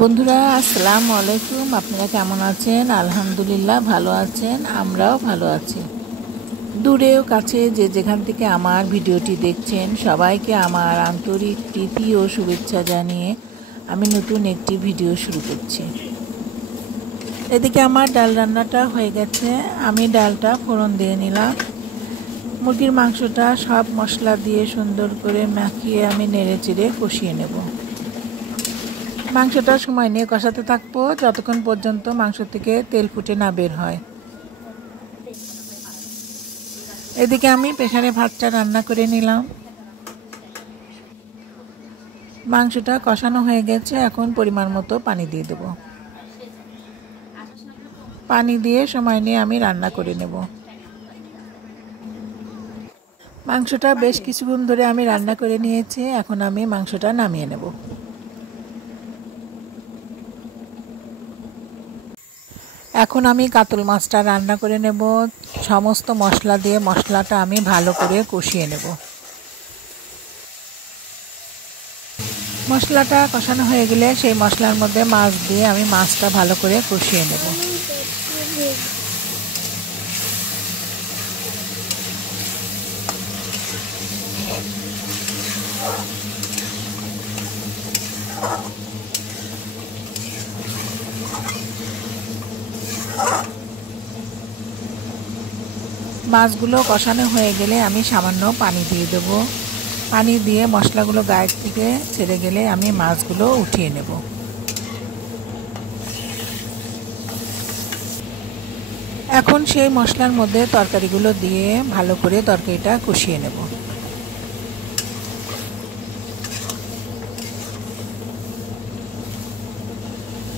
বন্ধুরা আসসালামু আলাইকুম। আপনারা কেমন আছেন? আলহামদুলিল্লাহ ভালো আছেন, আমরাও ভালো আছি। দূরেও কাছে যে যেখান থেকে আমার ভিডিওটি দেখছেন সবাইকে আমার আন্তরিক প্রীতি ও শুভেচ্ছা জানিয়ে আমি নতুন একটি ভিডিও শুরু করছি। এদিকে আমার ডাল রান্নাটা হয়ে গেছে। আমি ডালটা ফোড়ন দিয়ে নিলাম। মুরগির মাংসটা সব মশলা দিয়ে সুন্দর করে মাখিয়ে আমি নেড়ে চেড়ে কষিয়ে নেব। মাংসটা সময় নিয়ে কষাতে থাকবো যতক্ষণ পর্যন্ত মাংস থেকে তেল ফুটে না বের হয়। এদিকে আমি প্রেসারে ভাতটা রান্না করে নিলাম। মাংসটা কষানো হয়ে গেছে, এখন পরিমাণ মতো পানি দিয়ে দেব। পানি দিয়ে সময় নিয়ে আমি রান্না করে নেব। মাংসটা বেশ কিছুক্ষণ ধরে আমি রান্না করে নিয়েছি, এখন আমি মাংসটা নামিয়ে নেব। এখন আমি কাতল মাছটা রান্না করে নেব। সমস্ত মশলা দিয়ে মশলাটা আমি ভালো করে কষিয়ে নেব। মশলাটা কষানো হয়ে গেলে সেই মশলার মধ্যে মাছ দিয়ে আমি মাছটা ভালো করে কষিয়ে নেব। মাছগুলো কষানো হয়ে গেলে আমি সামান্য পানি দিয়ে দেব। পানি দিয়ে মশলাগুলো গায়ের থেকে ছেড়ে গেলে আমি মাছগুলো উঠিয়ে নেব। এখন সেই মশলার মধ্যে তরকারিগুলো দিয়ে ভালো করে তরকারিটা কষিয়ে নেব।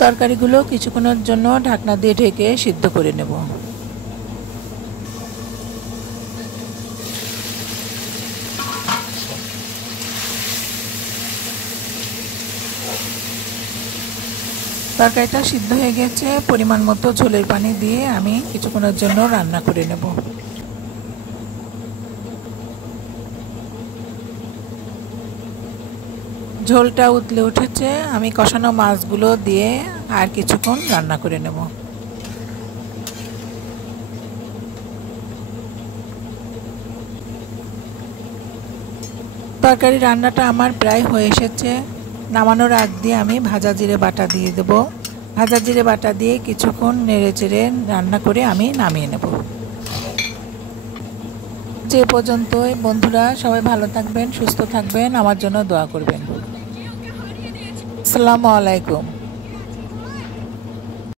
তরকারিগুলো কিছুক্ষণের জন্য ঢাকনা দিয়ে ঢেকে সিদ্ধ করে নেব। তরকারিটা সিদ্ধ হয়ে গেছে, পরিমাণ মতো ঝোলের পানি দিয়ে আমি কিছুক্ষণের জন্য রান্না করে নেব। ঝোলটা উতলে উঠেছে, আমি কষানো মাছগুলো দিয়ে আর কিছুক্ষণ রান্না করে নেব। তরকারি রান্নাটা আমার প্রায় হয়ে এসেছে। নামানোর আগ দিয়ে আমি ভাজা জিরে বাটা দিয়ে দেব। ভাজা জিরে বাটা দিয়ে কিছুক্ষণ নেড়ে চেড়ে রান্না করে আমি নামিয়ে নেব। যে পর্যন্তই বন্ধুরা, সবাই ভালো থাকবেন, সুস্থ থাকবেন, আমার জন্য দোয়া করবেন। আসসালামু আলাইকুম।